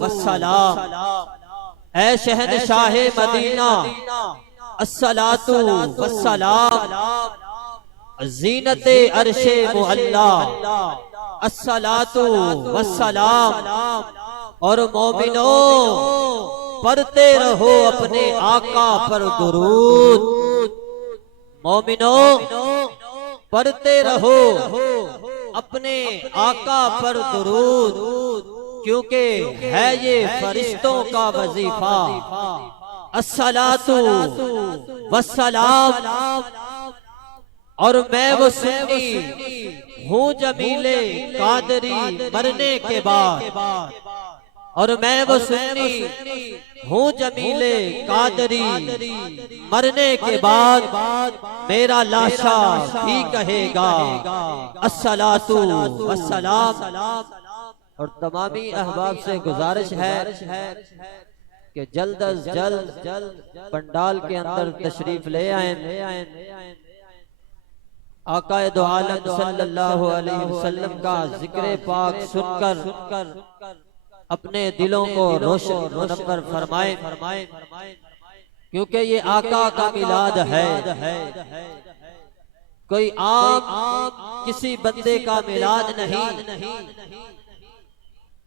वस्सलाम। ऐ शहंशाह Medina अस्सलातु वस्सलाम। ज़ीनते अर्शे मुअल्ला अस्सलातु वस्सलाम। और मोमिनो पढ़ते रहो अपने आका पर दुरूद। मोमिनो पढ़ते रहो अपने आका पर दुरूद, क्योंकि है ये फरिश्तों का वजीफा। अस्सलातु वस्सलाम। और मैं वो सुन्नी हूँ जमीले कादरी मरने के बाद। और मैं वो सुन्नी हूँ जमीले कादरी मरने के बाद। मेरा लाशा भी कहेगा अस्सलातु वस्सलाम। और तमामी अहबाब से गुजारिश है कि जल्द अज जल्द पंडाल के अंदर तशरीफ ले आए। आकाए दो आलम सल्लल्लाहु अलैहि वसल्लम का जिक्र पाक सुनकर अपने दिलों को रोशन मुनव्वर फरमाए, क्योंकि ये आका का मिलाद है। कोई आम किसी बंदे का मिलाद नहीं,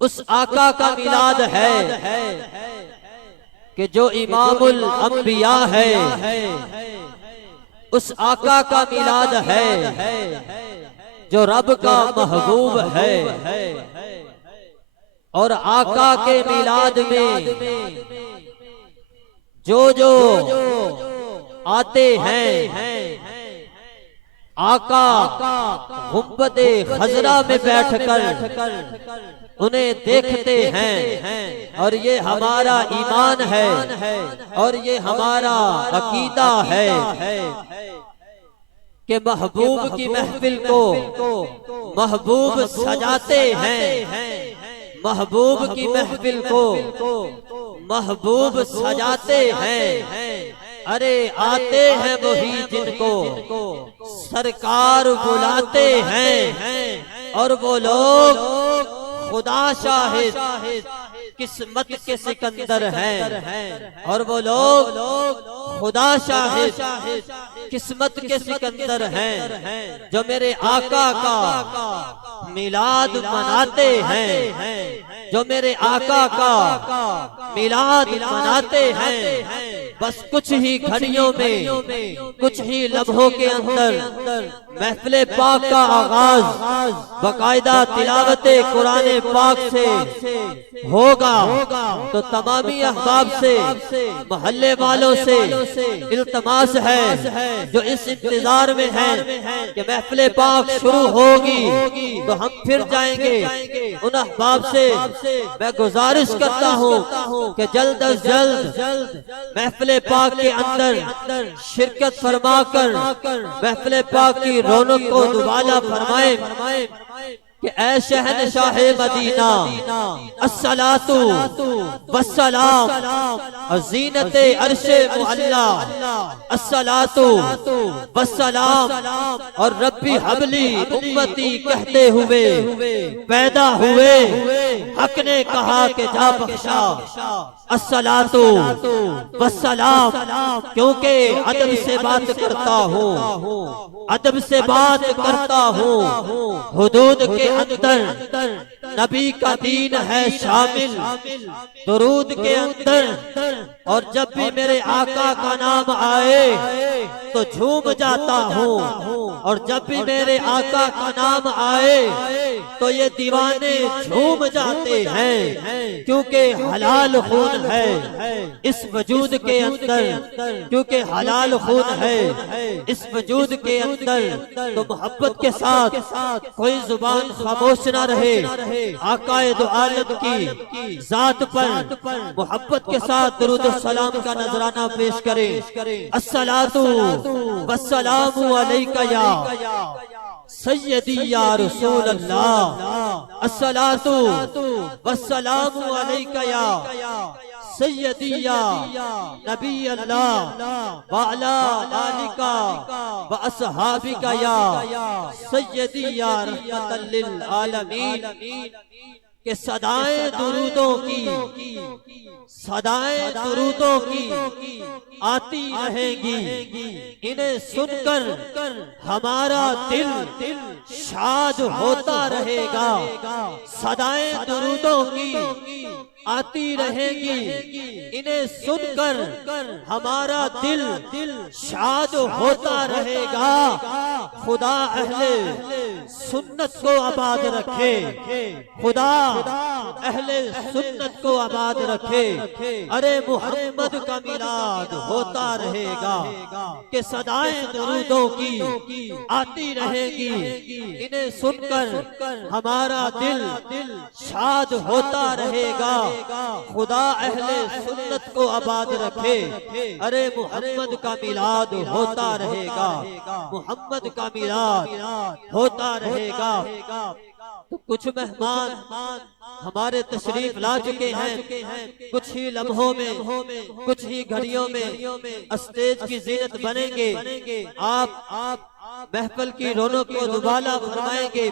उस आका का मिलाद है कि जो इमामुल अंबिया है। उस आका का मिलाद है जो रब का महबूब है। और आका के मिलाद में जो आते हैं, आका गुंबदे खजरा में बैठकर उन्हें देखते हैं। और ये हमारा ईमान है और ये हमारा अकीदा है कि महबूब की महफिल को महबूब सजाते हैं। महबूब की महफिल को महबूब सजाते हैं। अरे आते हैं वही जिनको सरकार बुलाते हैं। और वो लोग खुदा शाहिद किस्मत के सिकंदर हैं। और वो लोग खुदा शाहिद किस्मत के सिकंदर हैं जो मेरे आका का मिलाद मनाते हैं। जो मेरे आका का मिलाद मनाते हैं। बस कुछ ही घड़ियों में, कुछ ही लम्हों के अंदर महफिल पाक का आगाज बाकायदा तिलावते कुरान पाक से होगा। तो तमामी अहबाब से, मोहल्ले वालों से इल्तमास है जो इस इंतजार में हैं कि महफिल पाक शुरू होगी तो हम फिर जाएंगे। उन अहबाब से मैं गुजारिश करता हूँ कि जल्द अज जल्द महफिल पाक के अंदर शिरकत फरमाकर महफिल पाक की रौनक को दुबाला फरमाए कि ऐ शहंशाह मदीना अस्सलातु वस्सलाम। ज़ीनते अर्शे मुअल्ला अस्सलातु वस्सलाम। और रब्बी हबली उम्मती कहते हुए पैदा हुए, हक ने कहा कि जा बख्शा अस्सलातु वस्सलाम। क्योंकि अदब से बात करता हूँ, अदब से बात करता हूँ। हुदूद के अंदर नबी का दीन है शामिल, दुरूद के अंदर। और जब भी मेरे आका का नाम आए तो झूम जाता हूँ। और जब भी मेरे आका का नाम आए तो ये दीवाने झूम जाते हैं, क्योंकि हलाल खून है इस वजूद के अंदर। क्योंकि हलाल खून है इस वजूद के अंदर। तो मोहब्बत के साथ कोई जुबान खामोश ना रहे। आकाए दो आलम की जात पर मोहब्बत के साथ दरूद सलाम का नजराना पेश करें। अस्सलातु वस्सलामु अलैका या सय्यदी या रसूल अल्लाह। अस्सलातु वस्सलामु अलैका या सय्यदी या नबी अल्लाह व अला आलिका व अस्हाबिका या सय्यदी या रहमतल लिल आलमीन। कि सदाएं दुरूदों की, सदाएं दुरूदों की आती रहेंगी। इन्हें सुनकर हमारा दिल शाद होता रहेगा। सदाएं दुरूदों की आती रहेंगी, इन्हें सुनकर हमारा दिल शाद होता रहेगा। खुदा अहले सुन्नत को आबाद रखे, खुदा अहले सुन्नत को आबाद रखे। अरे मोहम्मद का मिलाद होता रहेगा कि सदाएं दुरूदों की आती रहेगी। इन्हें सुनकर हमारा दिल शाद होता रहेगा। खुदा अहले सुन्नत को आबाद रखे। अरे मोहम्मद का मिलाद होता रहेगा, मोहम्मद का मिलाद होता रहेगा। तो कुछ मेहमान हमारे तशरीफ ला चुके हैं। कुछ ही लम्हों में, कुछ ही घड़ियों में स्टेज की जीनत बनेंगे। आप महफिल की रौनक को दुबाला फरमाएंगे।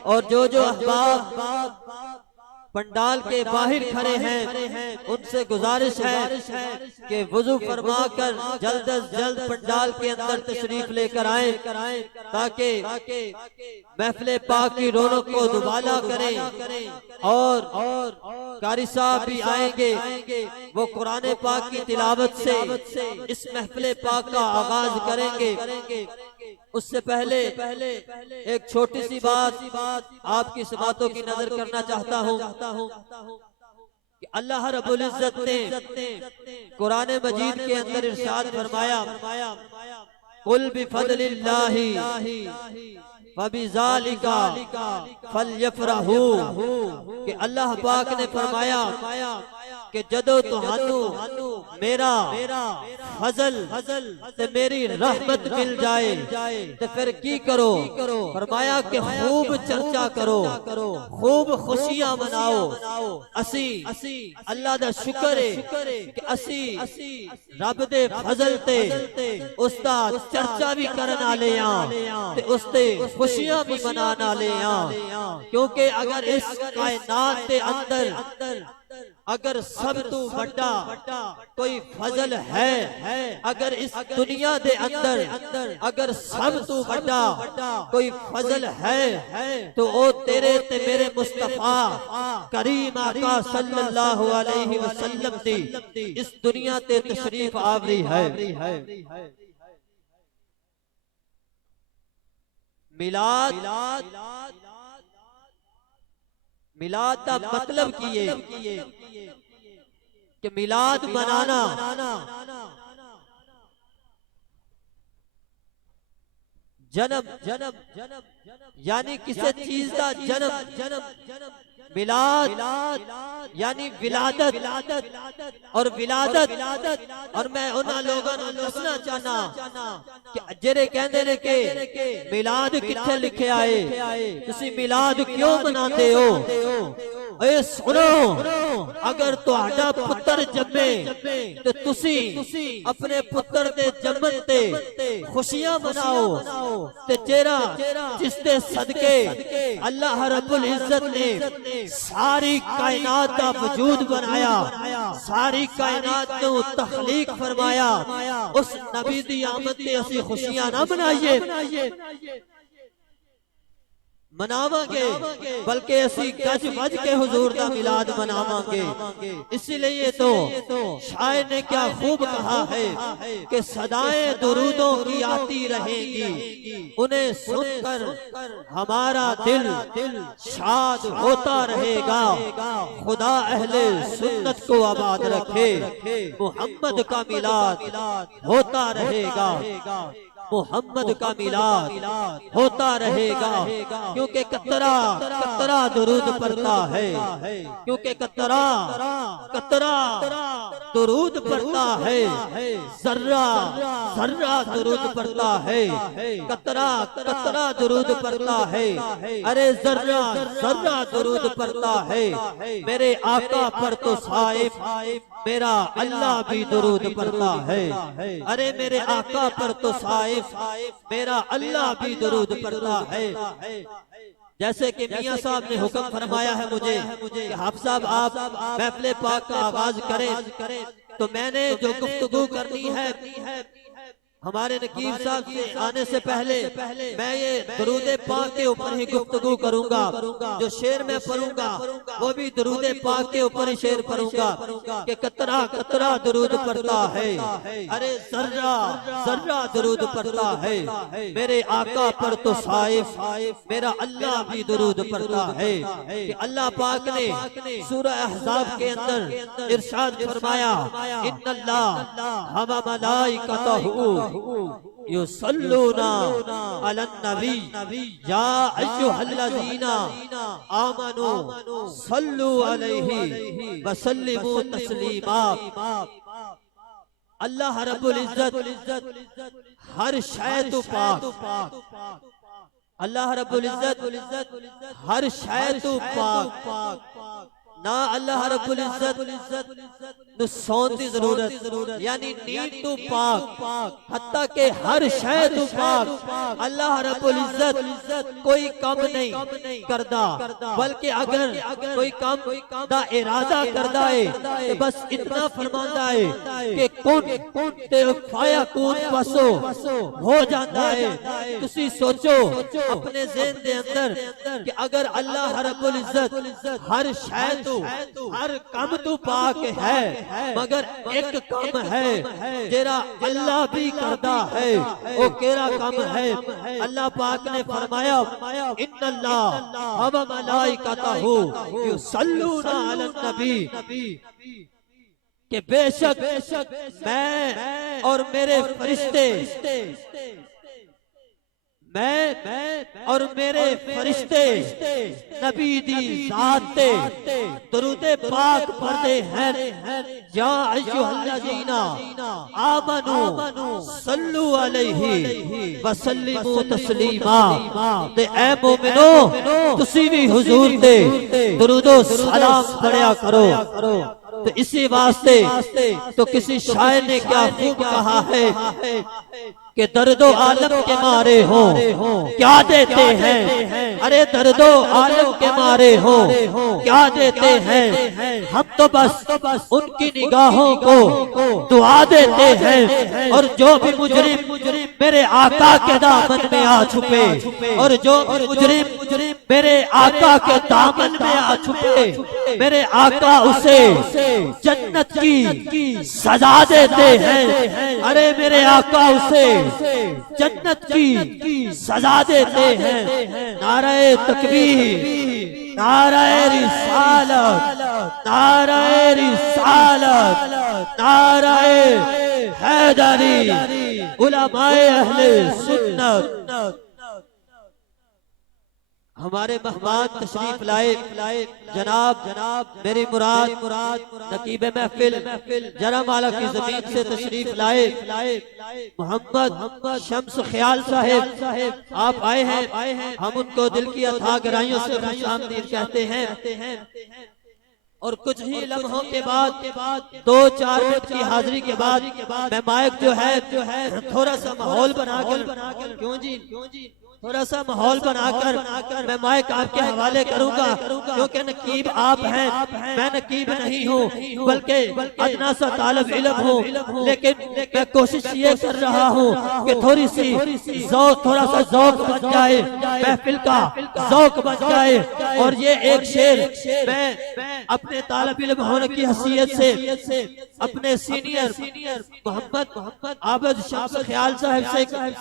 और जो अहबाब पंडाल के बाहर खड़े हैं, उनसे गुजारिश है कि वुजू फरमाकर जल्द अज जल्द पंडाल के अंदर तशरीफ लेकर आए, ताकि महफिल पाक की रौनक को दुबाला करें। और कारी साहब भी आएंगे, वो कुरान पाक की तिलावत से इस महफिल पाक का आगाज करेंगे। उससे पहले एक छोटी सी बात आपकी इस बातों की नजर करना चाहता हूँ कि अल्लाह रब्बुल इज्जत ने कुरान मजीद के अंदर इरशाद फरमाया, कुल बिफज़लिल्लाहि फबिज़ालिका फलयफ़रहू। कि अल्लाह पाक ने फरमाया कि जदों तुहानू मेरा फजल ते मेरी रहमत मिल जाए तो फिर की करो। फरमाया कि खूब चर्चा करो, खूब खुशियां मनाओ। असी अल्लाह दा शुक्र है कि असी रब दे फजल ते उसदा चर्चा भी करन वाले हां ते उसते खुशियां भी मनाने वाले हां। क्योंकि अगर इस कायनात के अंदर अगर सब तो बड़ा कोई फजल है, अगर इस दुनिया दे अंदर अगर सब तो बड़ा कोई फजल है, तो वो तेरे ते मेरे मुस्तफा करीम आका सल्लल्लाहु अलैहि वसल्लम दी इस दुनिया ते तशरीफ आवरी है। मिलाद का मतलब कि मिलाद मनाना जन्म यानी किसी चीज का जन्म। मिलाद यानी विलादत और विलादत। और मैं उन लोगों को दसना चाहना कि जेरे कहंदे ने कि मिलाद किथे लिखे आए, तुसी मिलाद क्यों मनाते हो? ए सुनो, अगर तुहाडा पुत्र जम्मे तो तुसी अपने पुत्र दे जम्मन ते खुशियां मनाओ। ते जेरा जिसदे सदके अल्लाह रब्बुल इज्जत ने सारी कायनात का वजूद बनाया, सारी कायनात को तख्लीक फरमाया, उस नबी दी आमद ते असी खुशियां ना मनाइए, मनावांगे, बल्कि असी गज वज के हुजूर दा मिलाद मनावांगे। इसीलिए तो शायर ने क्या खूब कहा है कि सदाएं दुरूदों की आती रहेंगी, उन्हें सुनकर हमारा दिल शाद होता रहेगा। खुदा अहले सुन्नत को आबाद रखे, मोहम्मद का मिलाद होता रहेगा, मोहम्मद का मिलाद होता रहेगा। क्योंकि कतरा दुरूद पढ़ता है, क्योंकि कतरा दुरूद पढ़ता है, जर्रा दुरूद पढ़ता है, कतरा दुरूद पढ़ता है। अरे जर्रा दुरूद पढ़ता है। मेरे आका पर तो साहिब मेरा अल्लाह भी दुरूद पढ़ता है। अरे मेरे आका पर तो साहिब मेरा अल्लाह भी दुरूद पढ़ता है। जैसे कि मियाँ साहब ने हुक्म फरमाया है मुझे कि हाफ़िज़ साहब आप महफ़िल पाक का आगाज करें, तो मैंने जो गुफ्तगू करनी है हमारे नकीब साहब से आने से पहले मैं ये दरूद पाक के ऊपर ही गुफ्तगू करूंगा। जो शेर मैं पढ़ूंगा वो भी दरूद पाक के ऊपर ही शेर पढ़ूंगा कि कतरा कतरा दरूद पढ़ता है, अरे जर्रा जर्रा दरूद पढ़ता है, मेरे आका पर तो साइफ मेरा अल्लाह भी दरूद पढ़ता है। कि अल्लाह पाक ने सूरह अहज़ाब के अंदर इरशाद फरमाया, इन्नल्लाह व मलाइकतहू युसल्लूना अलन नबी या अय्युहल्लज़ीना आमनू सल्लू अलैहि व सल्लिमू तस्लीमा। अल्लाह रब्बुल इज्जत हर शय तो पाक, अल्लाह रब्बुल इज्जत हर शय तो पाक ना। अल्लाह रब्बुल इज्जत नुसौन की जरूरत यानी नींद तो पाक, हत्ता के हर शय तो पाक। अल्लाह रब्बुल इज्जत कोई कम नहीं करदा, बल्कि अगर कोई कम दा इरादा करदा है तो बस इतना फरमांदा है कि कुन ते फायकुन वसो हो जाता है। तुसी सोचो अपने ज़हन दे अंदर कि अगर अल्लाह रब्बुल इज्जत हर शय हर कम तो पाक है, मगर एक कम है जेरा अल्लाह भी करता है, वो केरा कम है। अल्लाह पाक ने फरमाया, इन्नल्लाह व मलाइकतहू युसल्लूना अलन नबी, कि बेशक मैं और मेरे फरिश्ते, मैं और मेरे फरिश्ते नबी दी ज़ात ते दरूद पाक पढ़ते हैं। या अय्युहल्लज़ीना आमनू सल्लू अलैहि व सल्लिमू तस्लीमा। ते ऐ मोमिनो तुसी भी हुजूर ते दरूदो सलाम पढ़या करो। तो इसी वास्ते तो किसी शायर ने क्या खूब कहा है कि दर्दो आलम के मारे हो क्या देते हैं, अरे दर्दो आलम के मारे हो क्या देते हैं, हम तो बस उनकी निगाहों को दुआ देते हैं। और जो भी मुजरिम मेरे आका के दामन में आ छुपे, और जो भी मुजरिम मेरे आका के दामन में आ छुपे, मेरे आका उसे जन्नत की सजा देते हैं। अरे मेरे आका उसे जन्नत की सजा देते हैं। नारे तकबीर, नारे रिसालत, नारे रिसालत, नारे हैदरी, उलमाए अहले सुन्नत। हमारे मेहमान तशरीफ लाए जनाब मेरी मुराद नकीब महफिल जरामाला की जमीन से तशरीफ लाए मोहम्मद शम्स ख्याल साहेब, आप आए हैं। हम उनको दिल की अथाह गहराइयों से खुशामदीद कहते हैं। और कुछ ही लम्हों के बाद 2-4 मिनट की हाजिरी के बाद मैं माइक जो है थोड़ा सा माहौल बनाकर, क्यों जी थोड़ा सा माहौल बनाकर मैं माइक आपके हवाले करूंगा, क्योंकि नकीब आप हैं, मैं नकीब नहीं हूँ बल्कि अदना सा तालिब इल्म हूँ। लेकिन मैं कोशिश ये कर रहा हूँ कि थोड़ा सा ज़ौक़ बन जाए, महफिल का ज़ौक़ बन जाए। और ये एक शेर मैं अपने तालिब इल्म होने की हैसियत से अपने सीनियर मोहम्मद आबद शम्स ख्याल साहब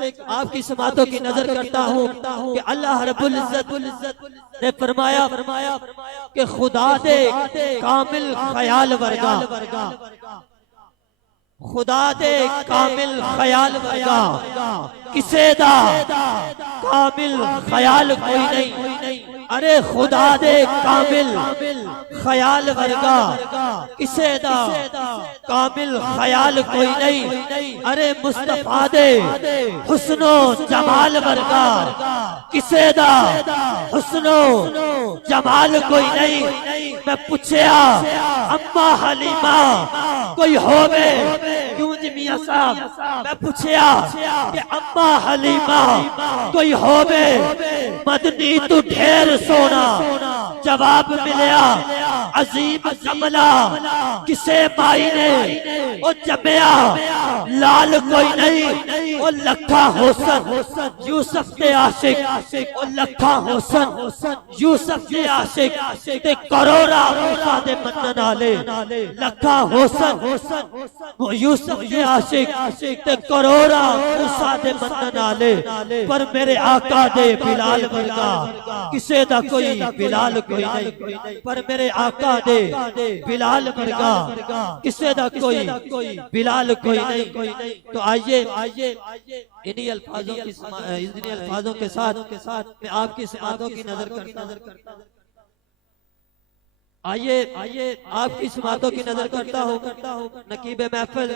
से आपकी समातों की नजर करता हूँ कि अल्लाह रब्बुल इज्जत ने फरमाया कि खुदा दे कामिल ख्याल वर्गा, खुदा दे कामिल ख्याल वर्गा किसे दा कामिल ख्याल कोई नहीं। अरे खुदा दे कामिल ख्याल वर्गा किसे दा कामिल ख्याल कोई नहीं। अरे मुस्तफा दे हुस्नो जमाल वर्गा किसे दा हुस्नो जमाल कोई नहीं। मैं पूछया अम्मा हलीमा कोई होवे, क्यों जी मियां साहब मैं पूछया कि अम्मा हलीमा कोई होवे मदनी तू ढेर सोना, जवाब मिलया अजीम कमला किसे माई ने ओ जमया, लाल कोई नहीं ओ लखा हुसन यूसुफ के आशिक ओ लखा हुसन यूसुफ के आशिक ते करोड़ा मूसा दे मनन वाले, लखा हुसन वो यूसुफ के आशिक ते करोड़ा मूसा दे मनन वाले, पर मेरे आका दे बिलाल वर्गा किसे दा कोई बिलाल कोई नहीं, पर मेरे आका दे बिलाल वर्गा किसे दा कोई बिलाल कोई नहीं। तो आइए इन्हीं अल्फाजों के साथ मैं आपकी समातों की नजर करता हूँ। आइए आपकी समातों की नजर करता हूँ। नकीब महफिल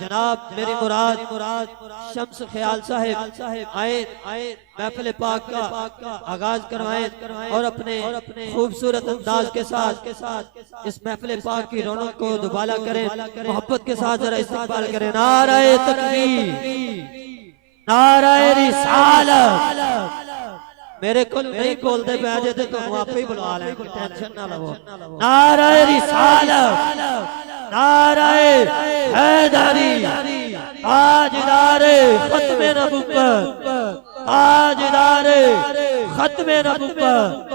जनाब मेरी मुराद शम्स ख्याल साहिब आए महफिल पाक का आगाज करवाएं और अपने खूबसूरत अंदाज के साथ इस महफिल पाक की रौनक को दुबाला करें, मोहब्बत के साथ जरा इस्तकबाल करें। नाराए तकबीर, नाराए रिसालत। मेरे को नहीं बोलते बैठे थे तो आप ही बुलवा लें, टेंशन ना लो। नाराए रिसालत, नाराए हैदरी, ताजदारे खत्मे नबुव्वत, ताजदारे खत्मे नबुव्वत।